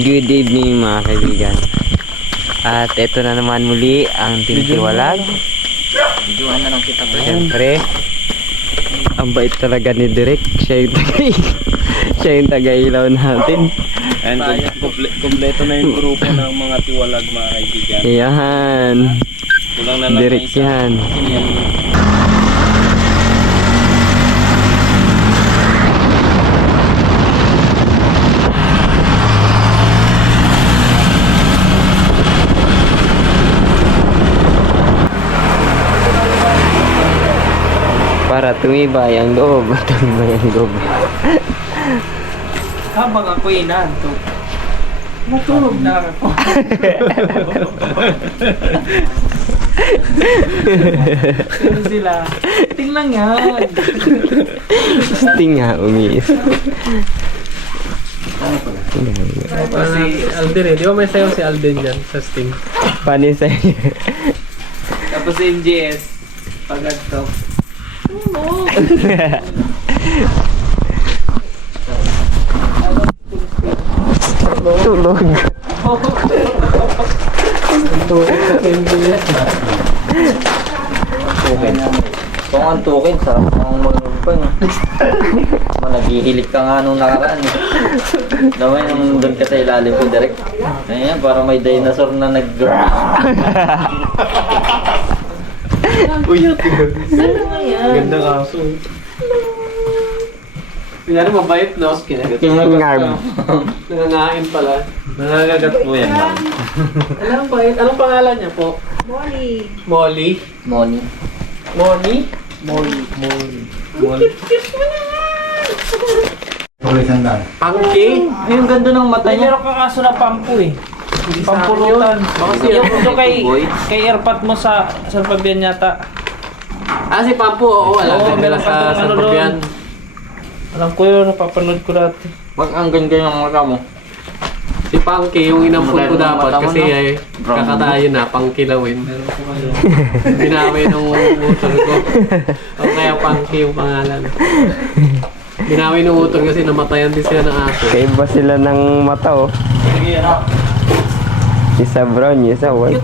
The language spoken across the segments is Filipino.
Good evening mga kaibigan. At ito na naman muli ang Tintiwalag. Videohan na lang kita ba? Siyempre, ang bait talaga ni Direk. Siya yung taga-ilaw natin. And kompleto na yung grupo ng mga tiwalag mga kaibigan. Yan. Kulang na lang Direk yan. Para tumibay ang loob. Tumibay ang loob. Habang ako'y inaantok, matulog na ako. Sino sila? Tingnan yan. Sting nga umiis. Si Alden eh. Di ba may sayo si Alden yan sa Sting? Panis sa'yo. Tapos si MJS. Pag-antok. Tulog. Kung antukin, sarap ang magpang. Naghihilik ka nga nung nakaraan. Naman yung doon ka sa ilalim ko direct. Ayan, parang may dinosaur na Uy, ganda kaso. Tingnan mo, mabait no? Ngarb. Nangangain pala. Nangangagat mo yan, ma'am. Alam ba yun? Anong pangalan niya po? Molly. Molly? Moni. Molly? Molly. Molly. Pangki? Ay, yung ganda ng mata Ay, niya. meron ka kaso na pampu eh. Pampulutan. Baka si ito kay airpat mo sa Pabian yata. Ah, si Pampu, oo. Oo, meron pa sa Pabian. Alam ko yun, napapanood ko dati. Wag ang ganda ng mata mo. Si Pangki, yung inampun ko Maganda dapat mata mo, kasi no? ay kakatayo na, pangkilawin. Binawi nung motor ko. O kaya Pangki yung pangalan. Binawi nung motor kasi namatayan din sila ng aso. Kaiba sila ng mata oh. Isa brown, isa white.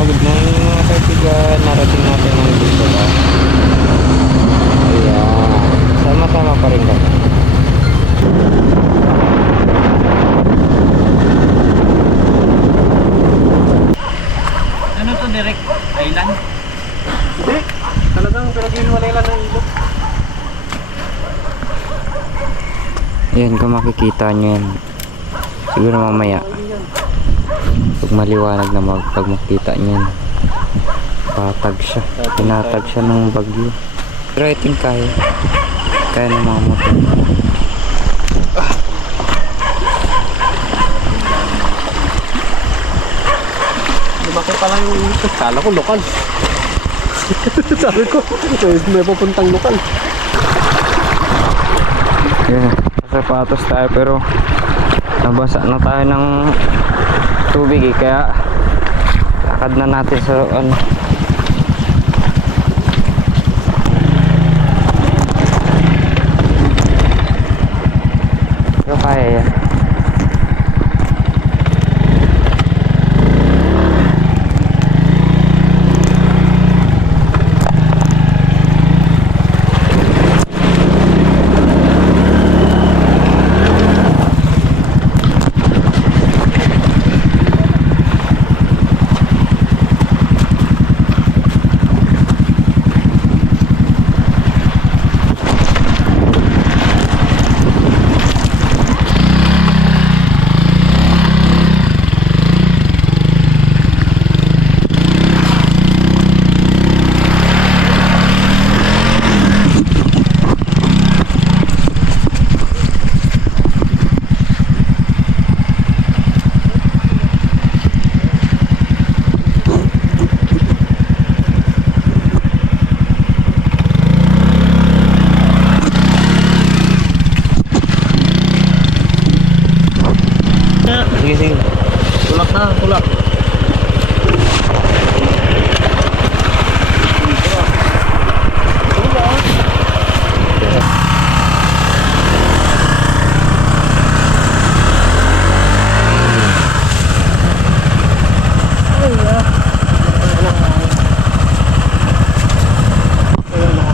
Good morning mga kaibigan. Narating natin ang dito ba? Ayan. Sama-sama pa rin kami. Ano to direct? Island? Hindi, talagang pinag-iwalay lang ng ilog. Ayan, kung makikita nyo yan. Siguro mamaya. Pag maliwanag na pag makita nyo yan. Patag siya. Pinatag siya ng bagyo. Pero I think kaya. Kaya ng mga motor. Lumaki pa lang yung ilog. Kala ko lokal. Sabi ko, may papuntang lokal. Yeah, sapatos tayo pero nabasa na tayo ng tubig eh, kaya lakad na natin sa ano. Pero kaya yan.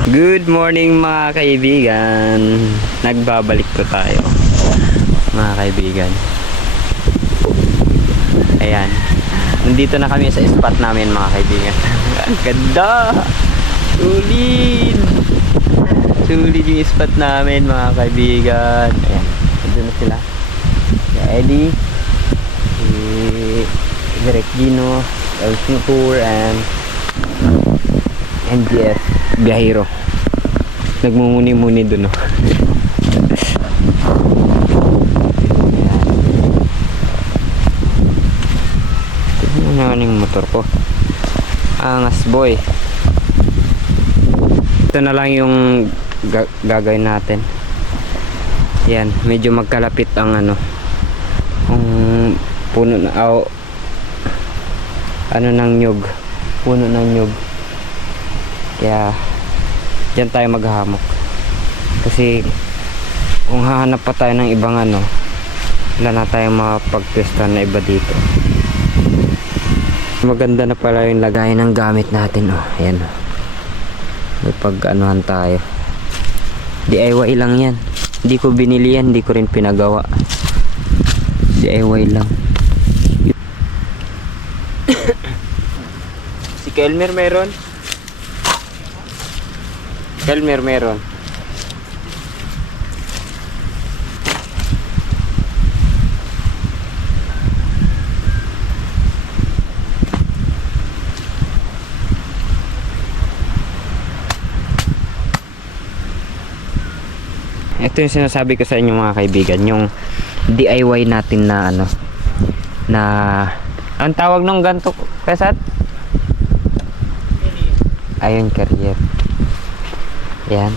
Good morning mga kaibigan. Nagbabalik po tayo mga kaibigan. Ayan. Nandito na kami sa spot namin mga kaibigan. Ang ganda. Sulit. Sulit yung spot namin mga kaibigan. Ayan. Nandun na sila. Si Eddie. Si Direk Gino. El Snutur and NGS Biyahiro. Nagmumuni-muni dun, no? Tignan mo naman yung motor ko. Angas, boy. Ito na lang yung gagawin natin. Yan, medyo magkalapit ang ano. Ang puno na, ano ng nyug. Puno ng nyug. Kaya diyan tayo maghahamok. Kasi kung hahanap pa tayo ng ibang ano, wala na tayong mapagpwestuhan na iba dito. Maganda na pala yung lagay ng gamit natin, oh. Ayan, oh. May pag-anuhan tayo. DIY lang yan. Hindi ko binili yan, hindi ko rin pinagawa. DIY lang. Si Kelmer meron? Kelmer meron. Ito yung sinasabi ko sa inyo mga kaibigan, yung DIY natin na ano, na ang tawag nung ganto, Kasat? Ayun, carrier. Yan.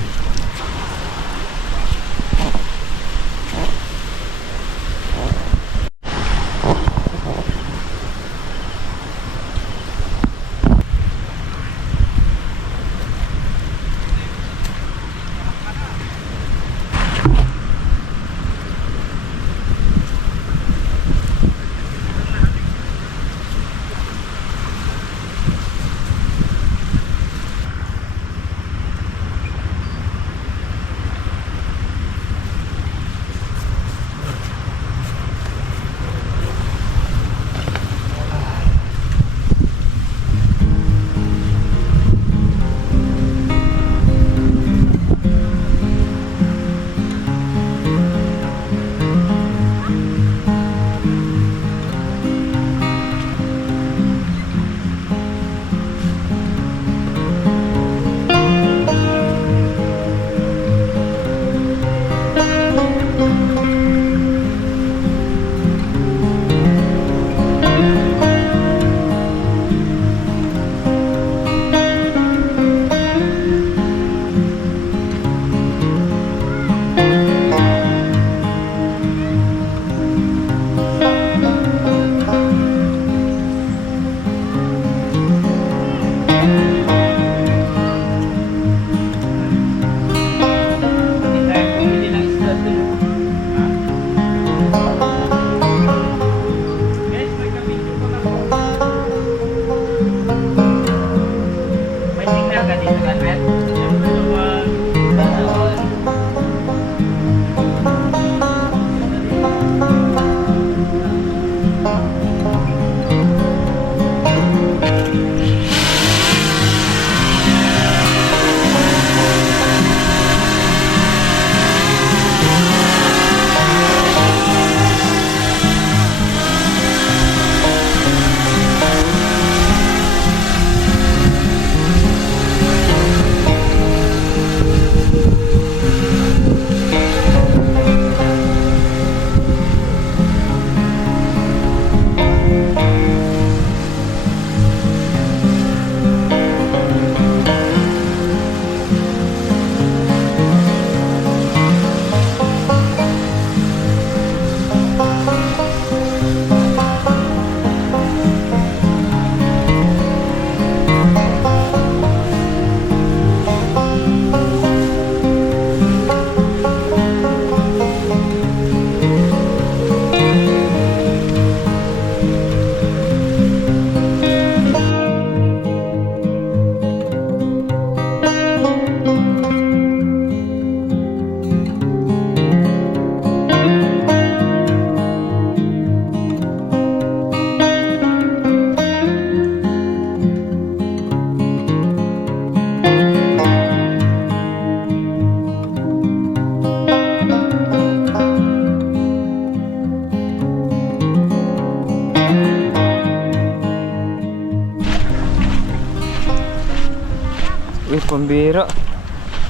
Uy, pambira.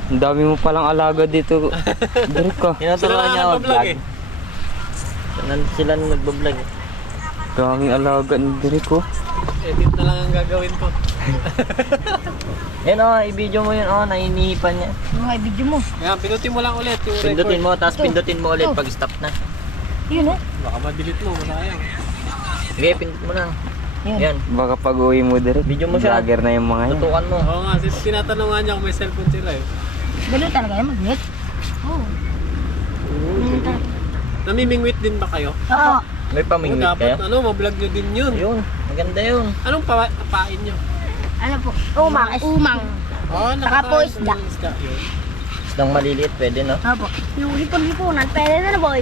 Ang dami mo palang alaga dito. Derek ko. Tinuturuan niya mag-vlog. Sila nang nagbablog. Daming alaga ni Derek ko. Edit na lang ang gagawin ko. Yan o, i-video mo yun o, nainihipan niya. Mga video mo. Yan, pinutin mo lang ulit yung Pindutin record. mo, tapos pindutin mo ulit pag stop na. Yun oh. Baka ma-delete mo, masayang. Sige, pindut mo lang. Yan. Yan, Baka pag uwi mo Derek. Video mo siya. Vlogger na yung mga yun. tutukan mo. Oo nga, tinatanungan niya kung may cellphone sila eh. Ganun talaga yan, mag-net. Oo. Ganun talaga. Namimingwit din ba kayo? Oo. May Oo, pamingwit kayo? dapat ma-vlog nyo din yun. Yun, maganda yun. Anong papain nyo? Ano po? Umang. Umang. Oo, Saka po isda. isda yun. Isdang maliliit, pwede no? Opo. Yung hipon-hiponan, pwede na na boy.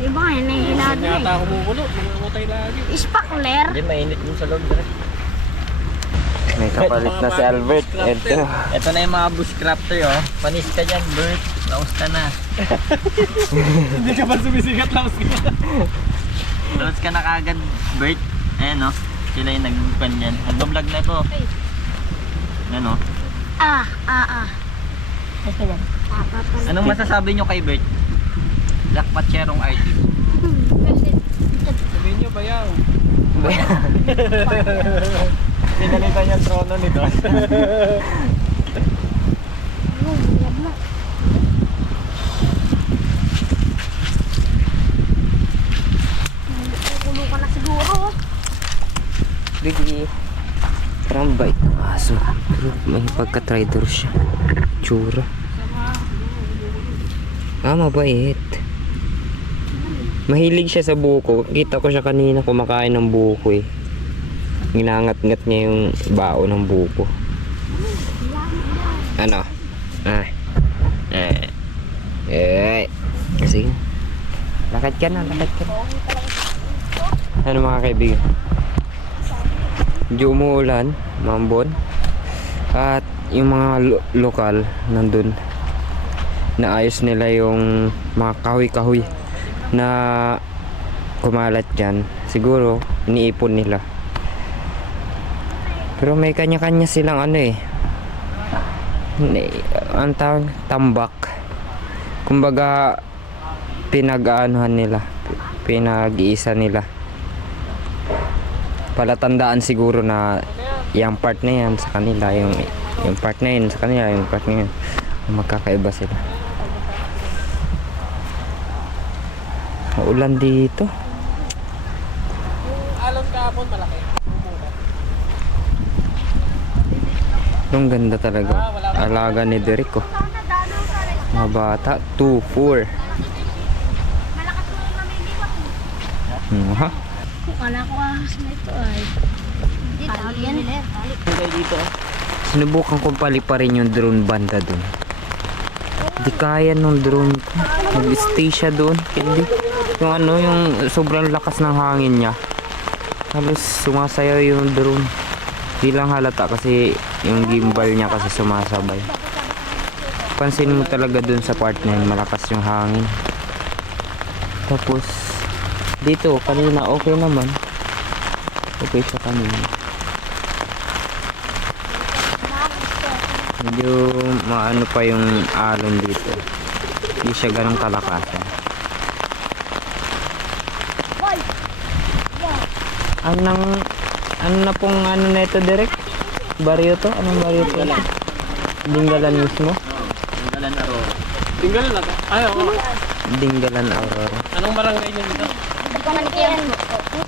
Di ba nga, nahihilado Saan na yata kumukulo? Mamamatay lagi. eh. Spakler. Hindi, mainit din sa loob. Direk. May kapalit na si Albert. Ito. Ito na yung mga bushcrafter oh. Panis ka dyan, Bert. Laos ka na. Hindi ka ba sumisikat lang siya? Laos ka na kagad, Bert. Ayan oh. Sila yung nag-pan yan. Nag-vlog na ito. Yan oh. Kasi yan. Anong masasabi nyo kay Bert? Lakpatsyerong artist. Sabihin nyo, bayaw. Pinalitan yung trono nito. Kukulo ka na siguro. Biggie. Parang bait ng aso. Pero may pagka-traitor siya. Tsura. Mabait. Mahilig siya sa buko. Kita ko siya kanina kumakain ng buko eh. Ginangat-ngat niya yung bao ng buko. Ano? Sige. Lakad ka na, lakad ka na. Ano mga kaibigan? Medyo umuulan, mambon. At yung mga lokal nandun, naayos nila yung mga kahoy-kahoy na kumalat dyan. Siguro, iniipon nila. Pero may kanya-kanya silang ano eh. Ang tawag, tambak. Kumbaga, pinag-aanuhan nila. Pinag-iisa nila. Palatandaan siguro na yung part na yan sa kanila, yung part na yun sa kanila, yung part na yun. Magkakaiba sila. Maulan dito. Alon kahapon, malaki. Ang ganda talaga. Alaga ni Derek ko. Mga bata, 2-4. Malakas mo yung mamiliwat. Ha? Kala ko ahas na ito ay. Hindi, tali yan. Kayo dito oh. Sinubukan kong paliparin yung drone banda dun. Hindi kaya nung drone ko. Nag-stay siya dun. Hindi. Yung ano, yung sobrang lakas ng hangin niya. Halos sumasayaw yung drone. Di lang halata kasi yung gimbal niya kasi sumasabay. Pansin mo talaga dun sa part na yun, malakas yung hangin. Tapos dito kanina okay naman. Okay siya kanina. Medyo maano pa yung alon dito. Hindi siya ganong kalakasan. Ano na pong ano na ito direct? Baryo to? Anong baryo to? Dinggalan mismo? Dalan na ro. Tinggalan na ka. Ay, oo. Dinggalan Aurora. Anong barangay nyo dito? Hindi ka manikiyan.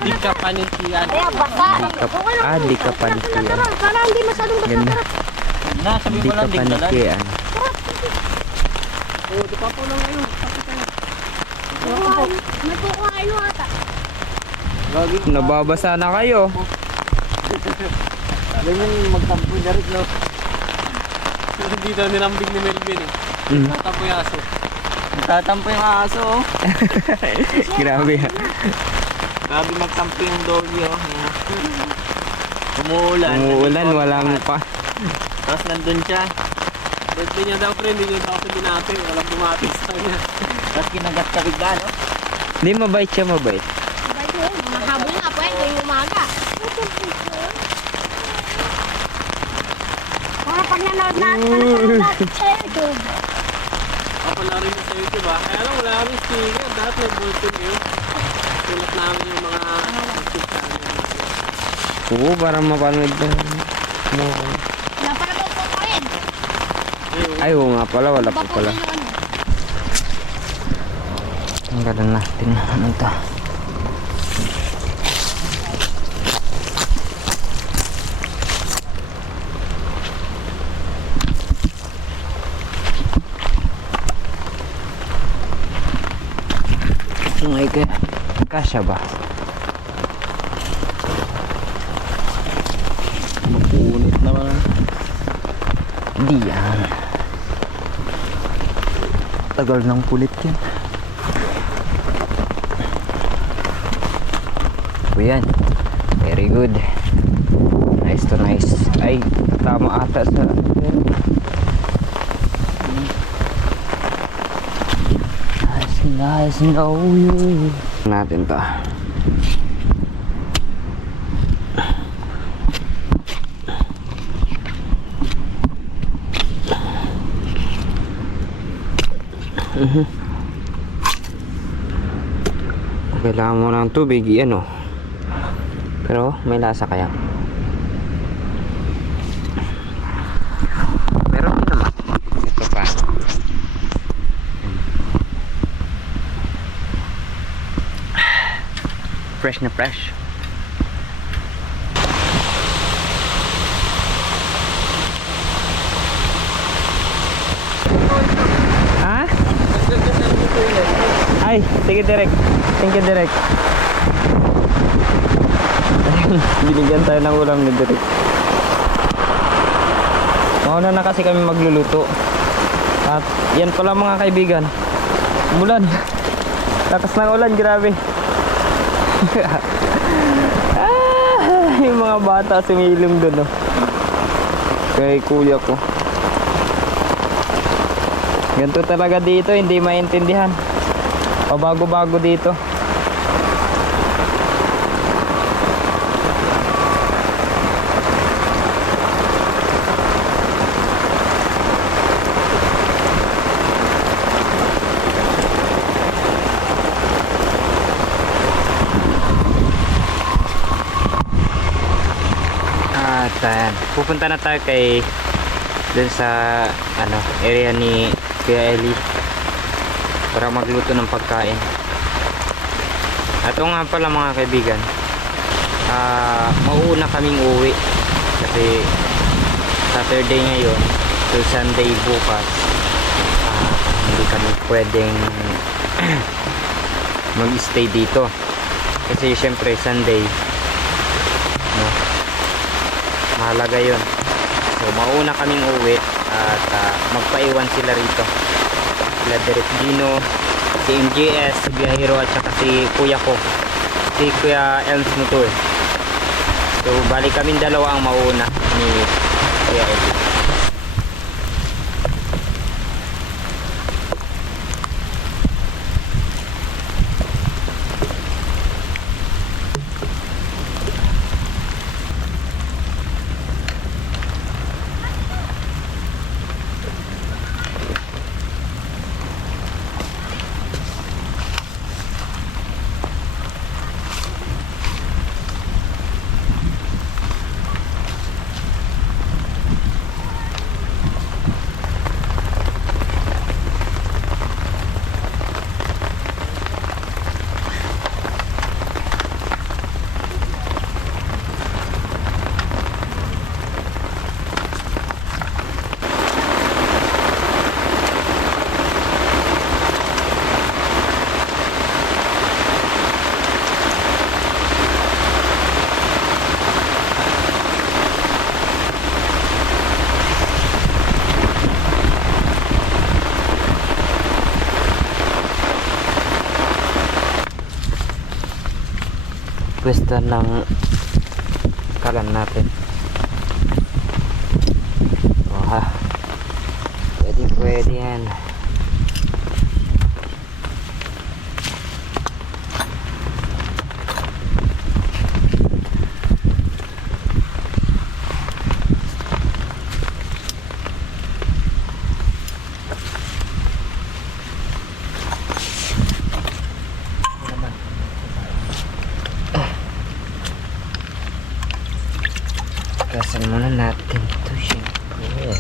Di ka panitian. Kaya basa. Di ka panikian. Para hindi masyadong basa. Ganda. Na, sabi Di mo ka lang din dalan. panikian. Oo, di pa po lang ngayon. May puko kayo ata. Nababasa na kayo. Alam mo magtampo na rin no. Hindi daw nilambing ni Melvin eh. Tatampo yung aso. Tatampo yung aso oh. Grabe. Grabe magtampo yung doggy oh. Umuulan. Umuulan, walang pa. Tapos nandun siya. Birthday niya daw friend, hindi niya daw binati. Walang bumati sa kanya. Tapos kinagat ka bigla no. Hindi, mabait siya, mabait. Mahabol nga po yan tuwing umaga. Para pag Napanood lahat sa YouTube. Ako na rin sa YouTube ah. Kaya lang wala kami speaker. Dapat may bulletin yun. Sulat namin yung mga YouTube channel natin. Oo, para mapanood na. Napanood ko rin. Ay, oo nga pala, wala pa pala. Ang ganda natin. Ano ito? Sungay ka. Kasya ba? Mapunit naman. Di yan. Tagal ng kulit yan. O yan. Very good. Nice to nice. Ay, tama ata sa... Nice know you. Natin to. Kailangan mo ng tubig, yan o. Pero may lasa kaya. Meron din naman. Ito pa. Fresh na fresh. Ha? Ay, sige direct. Thank you direct. Binigyan tayo ng ulam ni direct. Mauna na kasi kami magluluto. At yan pala mga kaibigan. Umulan. Lakas ng ulan, grabe. Yung mga bata sumilong dun, oh. Kay kuya ko. Ganito talaga dito, hindi maintindihan. Pabago-bago dito. At pupunta na tayo kay dun sa area ni Kuya Eli para magluto ng pagkain. At o nga pala mga kaibigan, mauuna kaming uwi kasi Saturday ngayon to Sunday bukas. Hindi kami pwedeng mag-stay dito kasi syempre Sunday, no? Mahalaga yun. So mauna kaming uwi at magpaiwan sila rito. Sila Direk Gino, si MJS, si Biyahiro at saka si kuya ko, si Kuya Elms Motor. So bali kaming dalawa ang mauna ni Kuya Eli. Pwesta ng kalan natin. Wah, pwede yan. Gasan muna natin ito, syempre.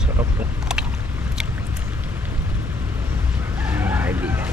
Sarap po. Mga kaibigan.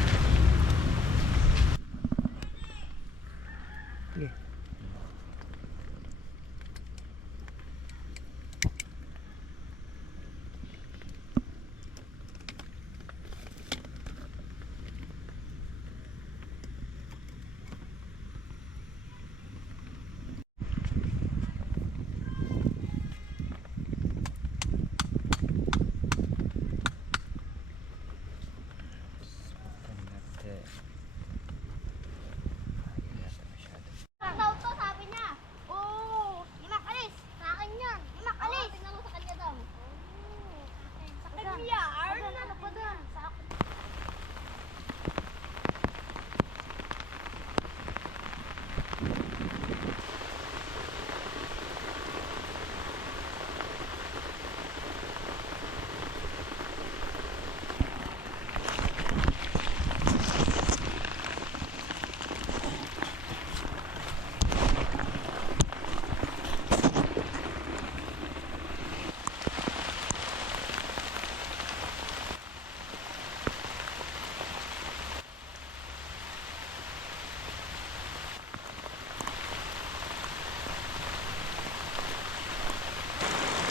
Okay. Daw to, sabi niya. Oo, imakalis. Sa akin yan. Imakalis. Tingnan mo sa kanya daw. Sa kanya. Ano pa doon? Sa akin.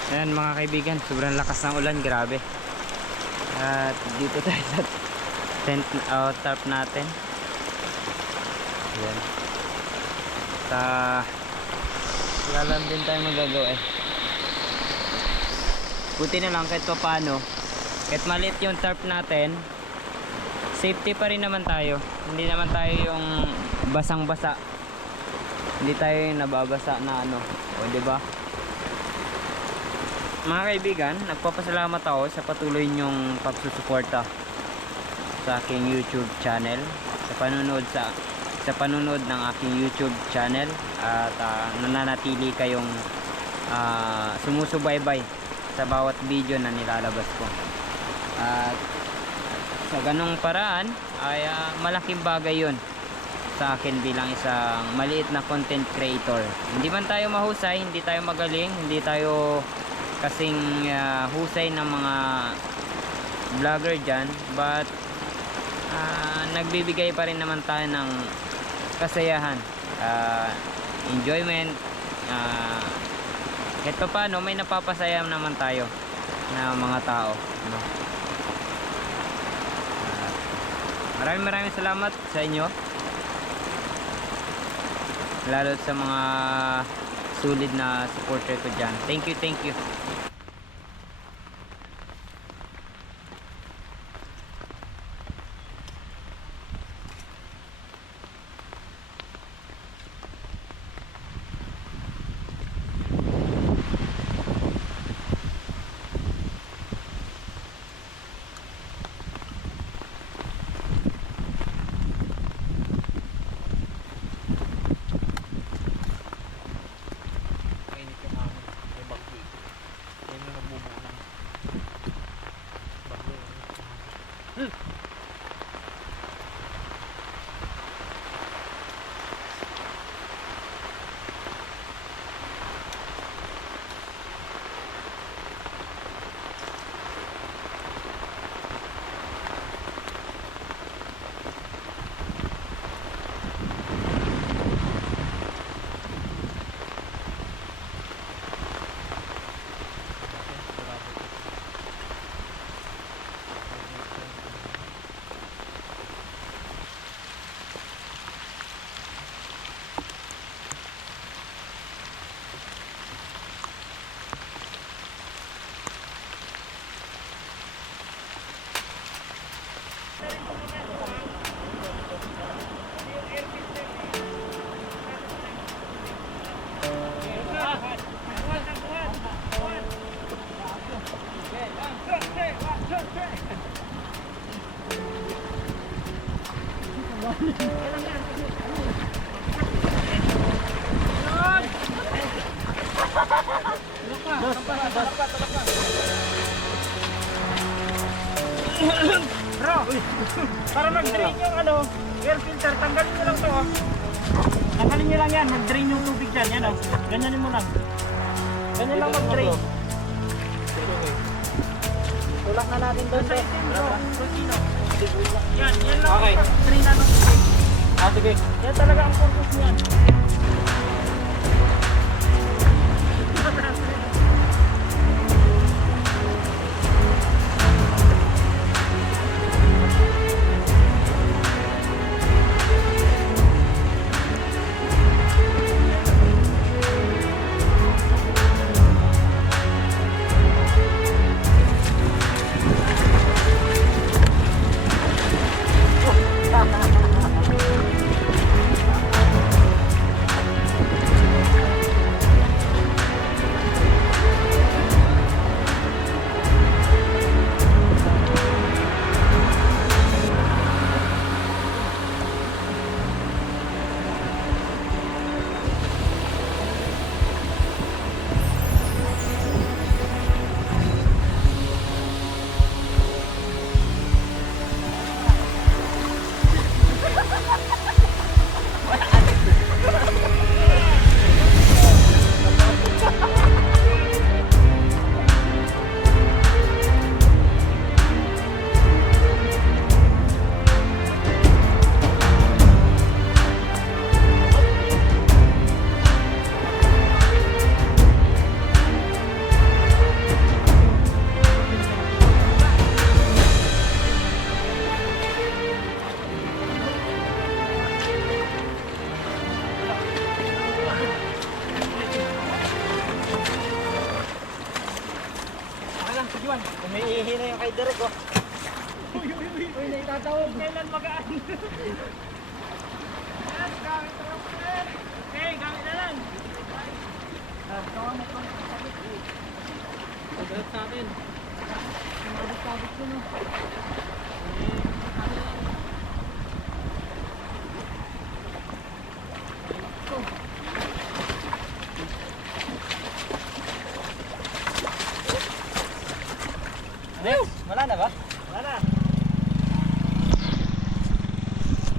Ayan mga kaibigan, sobrang lakas ng ulan, grabe. At dito tayo sa tent tarp natin. Ayan. Wala lang din tayo magagawa eh. Buti na lang kahit pa paano, kahit maliit yung tarp natin, safety pa rin naman tayo. Hindi naman tayo yung basang-basa. Hindi tayo yung nababasa na ano. O diba? Mga kaibigan, nagpapasalamat ako sa patuloy nyong pagsusuporta sa aking YouTube channel, sa panunod ng aking YouTube channel, at nananatili kayong sumusubaybay sa bawat video na nilalabas ko. At sa ganong paraan ay malaking bagay yun sa akin bilang isang maliit na content creator. Hindi man tayo mahusay, hindi tayo magaling, hindi tayo kasing husay ng mga vlogger dyan, but nagbibigay pa rin naman tayo ng kasayahan, enjoyment, kahit pa paano may napapasaya naman tayo na mga tao, no? Maraming salamat sa inyo, lalo sa mga solid na supporter ko dyan. Thank you. Bro, para mag-drain yung air filter, tanggalin nyo lang to oh. Tanggalin nyo lang yan, mag-drain yung tubig dyan, yan oh. Ganyanin mo lang. Ganyan lang mag-drain. Tulak na natin doon. Sa itim bro, Rosino. Yan lang okay. Mag-drain na ng tubig. Sige. Yan talaga ang purpose niyan. Umiihi na yung kay Derek oh. Uy, naitatawag. Kailan magaan? Yes, gamit na lang. Okay, gamit na lang. Gawa mo itong sabit. Pagdalat natin. Sabit ko no. Wala na ba? Wala na.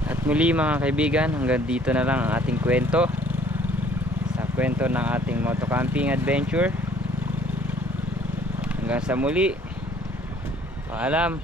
At muli mga kaibigan, hanggang dito na lang ang ating kwento sa kwento ng ating motocamping adventure. Hanggang sa muli, paalam.